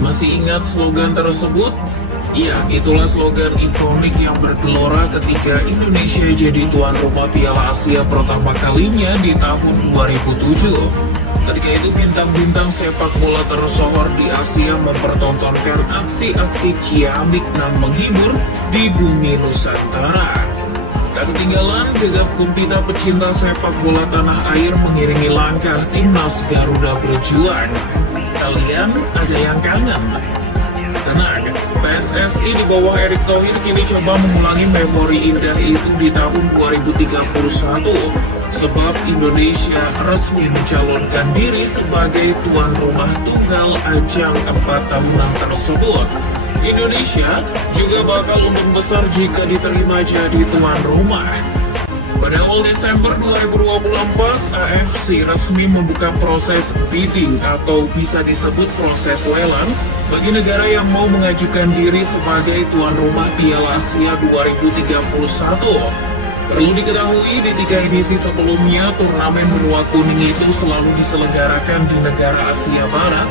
Masih ingat slogan tersebut? Ya, itulah slogan ikonik yang bergelora ketika Indonesia jadi tuan rumah Piala Asia pertama kalinya di tahun 2007. Ketika itu bintang-bintang sepak bola tersohor di Asia mempertontonkan aksi-aksi ciamik dan menghibur di bumi Nusantara. Tak ketinggalan, gegap gempita pecinta sepak bola tanah air mengiringi langkah timnas Garuda berjuang. Kalian ada yang kangen? Tenang, PSSI di bawah Erick Thohir kini coba mengulangi memori indah itu di tahun 2031. Sebab Indonesia resmi mencalonkan diri sebagai tuan rumah tunggal ajang 4 tahunan tersebut. Indonesia juga bakal untung besar jika diterima jadi tuan rumah. Pada awal Desember 2024, AFC resmi membuka proses bidding atau bisa disebut proses lelang bagi negara yang mau mengajukan diri sebagai tuan rumah Piala Asia 2031. Perlu diketahui, di 3 edisi sebelumnya, turnamen benua kuning itu selalu diselenggarakan di negara Asia Barat.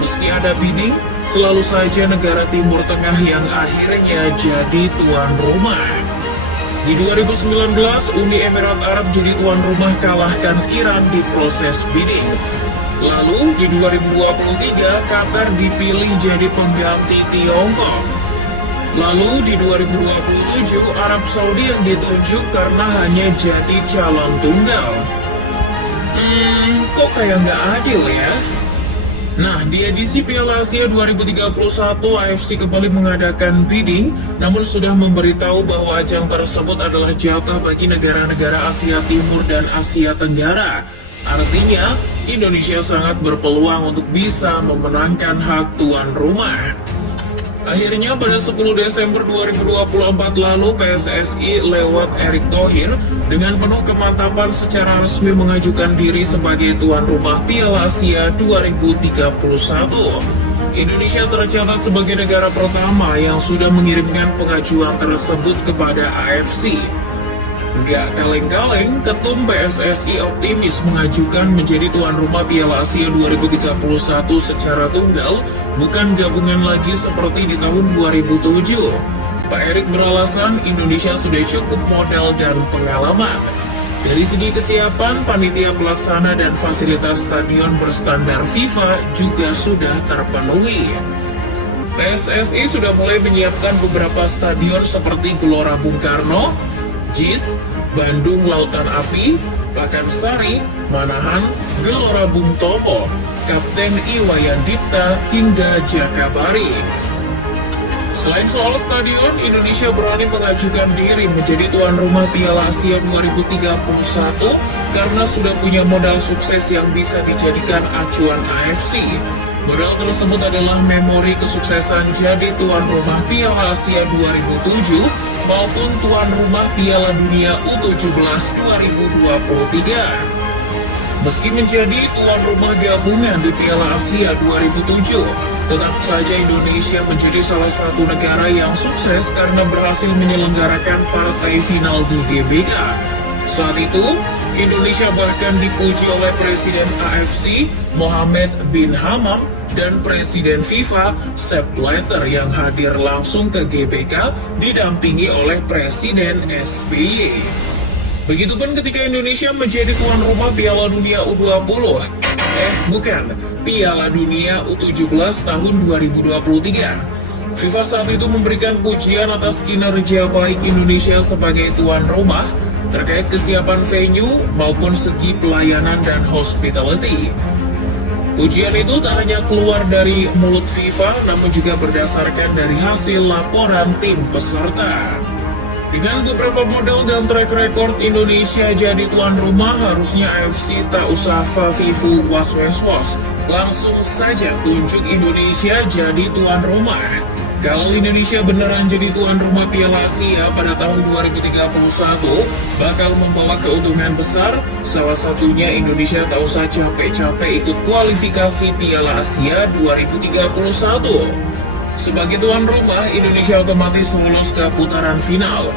Meski ada bidding, selalu saja negara Timur Tengah yang akhirnya jadi tuan rumah. Di 2019, Uni Emirat Arab jadi tuan rumah kalahkan Iran di proses bidding. Lalu di 2023, Qatar dipilih jadi pengganti Tiongkok. Lalu di 2027, Arab Saudi yang ditunjuk karena hanya jadi calon tunggal. Kok kayak nggak adil ya? Nah, di edisi Piala Asia 2031, AFC kembali mengadakan bidding, namun sudah memberitahu bahwa ajang tersebut adalah jatah bagi negara-negara Asia Timur dan Asia Tenggara. Artinya, Indonesia sangat berpeluang untuk bisa memenangkan hak tuan rumah. Akhirnya pada 10 Desember 2024 lalu, PSSI lewat Erick Thohir dengan penuh kemantapan secara resmi mengajukan diri sebagai tuan rumah Piala Asia 2031. Indonesia tercatat sebagai negara pertama yang sudah mengirimkan pengajuan tersebut kepada AFC. Gak kaleng-kaleng, Ketum PSSI optimis mengajukan menjadi tuan rumah Piala Asia 2031 secara tunggal, bukan gabungan lagi seperti di tahun 2007. Pak Erick beralasan Indonesia sudah cukup modal dan pengalaman. Dari segi kesiapan, panitia pelaksana dan fasilitas stadion berstandar FIFA juga sudah terpenuhi. PSSI sudah mulai menyiapkan beberapa stadion seperti Gelora Bung Karno, JIS, Bandung Lautan Api, Pakansari, Manahan, Gelora Bung Tomo, Kapten Iwayan Dipta, hingga Jakabaring. Selain soal stadion, Indonesia berani mengajukan diri menjadi tuan rumah Piala Asia 2031 karena sudah punya modal sukses yang bisa dijadikan acuan AFC. Modal tersebut adalah memori kesuksesan jadi tuan rumah Piala Asia 2007 maupun tuan rumah Piala Dunia U17 2023. Meski menjadi tuan rumah gabungan di Piala Asia 2007, tetap saja Indonesia menjadi salah satu negara yang sukses karena berhasil menyelenggarakan partai final di GBK. Saat itu, Indonesia bahkan dipuji oleh Presiden AFC, Mohammed bin Hamam, dan Presiden FIFA, Sepp Blatter yang hadir langsung ke GBK didampingi oleh Presiden SBY. Begitupun ketika Indonesia menjadi tuan rumah Piala Dunia U20. Bukan, Piala Dunia U17 tahun 2023. FIFA saat itu memberikan pujian atas kinerja baik Indonesia sebagai tuan rumah terkait kesiapan venue maupun segi pelayanan dan hospitality. Pujian itu tak hanya keluar dari mulut FIFA, namun juga berdasarkan dari hasil laporan tim peserta. Dengan beberapa modal dan track record Indonesia jadi tuan rumah, harusnya AFC tak usah fafifu was-was-was. Langsung saja tunjuk Indonesia jadi tuan rumah. Kalau Indonesia beneran jadi tuan rumah Piala Asia pada tahun 2031, bakal membawa keuntungan besar. Salah satunya Indonesia tak usah capek-capek ikut kualifikasi Piala Asia 2031. Sebagai tuan rumah, Indonesia otomatis lolos ke putaran final.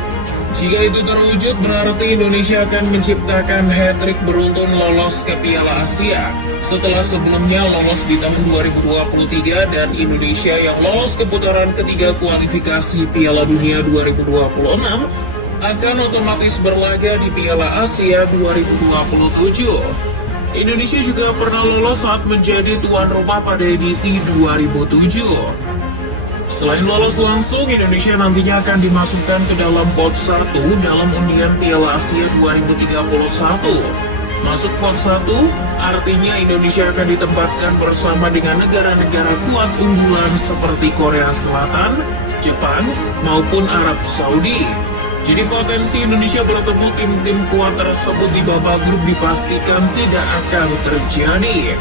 Jika itu terwujud, berarti Indonesia akan menciptakan hat-trick beruntun lolos ke Piala Asia. Setelah sebelumnya lolos di tahun 2023 dan Indonesia yang lolos ke putaran ketiga kualifikasi Piala Dunia 2026 akan otomatis berlaga di Piala Asia 2027. Indonesia juga pernah lolos saat menjadi tuan rumah pada edisi 2007. Selain lolos langsung, Indonesia nantinya akan dimasukkan ke dalam pot 1 dalam undian Piala Asia 2031. Masuk pot 1 artinya Indonesia akan ditempatkan bersama dengan negara-negara kuat unggulan seperti Korea Selatan, Jepang, maupun Arab Saudi. Jadi potensi Indonesia bertemu tim-tim kuat tersebut di babak grup dipastikan tidak akan terjadi.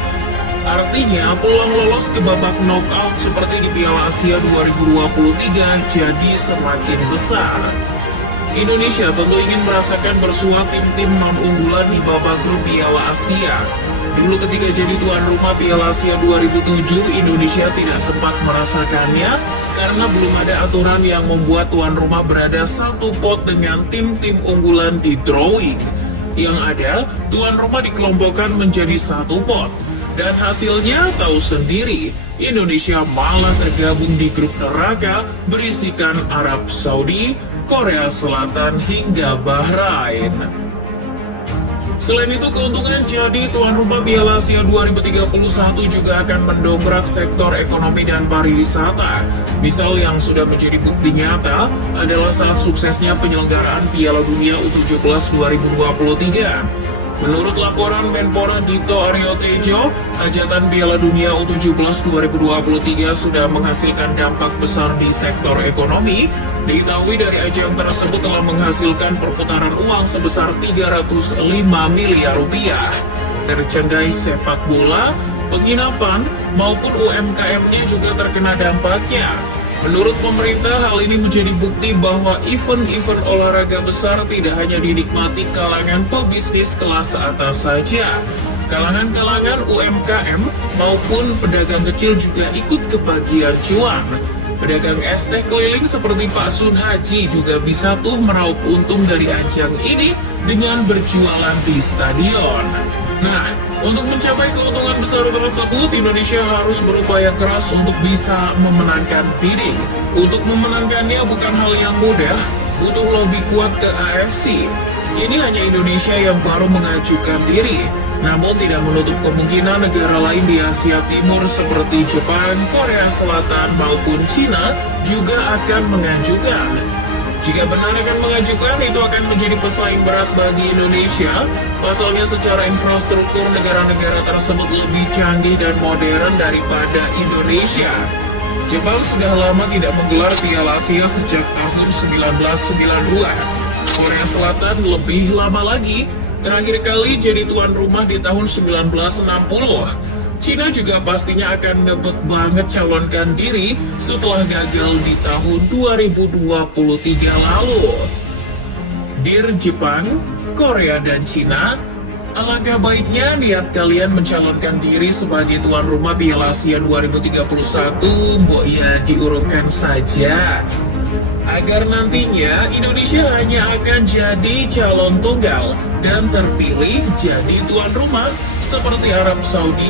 Artinya, peluang lolos ke babak knockout seperti di Piala Asia 2023 jadi semakin besar. Indonesia tentu ingin merasakan bersua tim-tim non-unggulan di babak grup Piala Asia. Dulu ketika jadi tuan rumah Piala Asia 2007, Indonesia tidak sempat merasakannya karena belum ada aturan yang membuat tuan rumah berada satu pot dengan tim-tim unggulan di drawing. Yang ada, tuan rumah dikelompokkan menjadi satu pot. Dan hasilnya tahu sendiri, Indonesia malah tergabung di grup neraka berisikan Arab Saudi, Korea Selatan, hingga Bahrain. Selain itu, keuntungan jadi tuan rumah Piala Asia 2031 juga akan mendongkrak sektor ekonomi dan pariwisata. Misal yang sudah menjadi bukti nyata adalah saat suksesnya penyelenggaraan Piala Dunia U17 2023. Menurut laporan Menpora Dito Aryo Tejo, hajatan Piala Dunia U17 2023 sudah menghasilkan dampak besar di sektor ekonomi. Diketahui dari ajang tersebut telah menghasilkan perputaran uang sebesar 305 miliar rupiah. Merchandise sepak bola, penginapan, maupun UMKM-nya juga terkena dampaknya. Menurut pemerintah, hal ini menjadi bukti bahwa event-event olahraga besar tidak hanya dinikmati kalangan pebisnis kelas atas saja. Kalangan-kalangan UMKM maupun pedagang kecil juga ikut kebagian cuan. Pedagang es teh keliling seperti Pak Sun Haji juga bisa tuh meraup untung dari ajang ini dengan berjualan di stadion. Nah, untuk mencapai keuntungan besar tersebut, Indonesia harus berupaya keras untuk bisa memenangkan bidding. Untuk memenangkannya bukan hal yang mudah, butuh lobby kuat ke AFC. Kini hanya Indonesia yang baru mengajukan diri. Namun tidak menutup kemungkinan negara lain di Asia Timur seperti Jepang, Korea Selatan, maupun Cina juga akan mengajukan. Jika benar akan mengajukan, itu akan menjadi pesaing berat bagi Indonesia. Pasalnya secara infrastruktur negara-negara tersebut lebih canggih dan modern daripada Indonesia. Jepang sudah lama tidak menggelar Piala Asia sejak tahun 1992. Korea Selatan lebih lama lagi, terakhir kali jadi tuan rumah di tahun 1960. Cina juga pastinya akan ngebet banget calonkan diri setelah gagal di tahun 2023 lalu. Dear Jepang, Korea, dan Cina, alangkah baiknya niat kalian mencalonkan diri sebagai tuan rumah Piala Asia 2031 mbok ya diurungkan saja. Agar nantinya Indonesia hanya akan jadi calon tunggal dan terpilih jadi tuan rumah seperti Arab Saudi.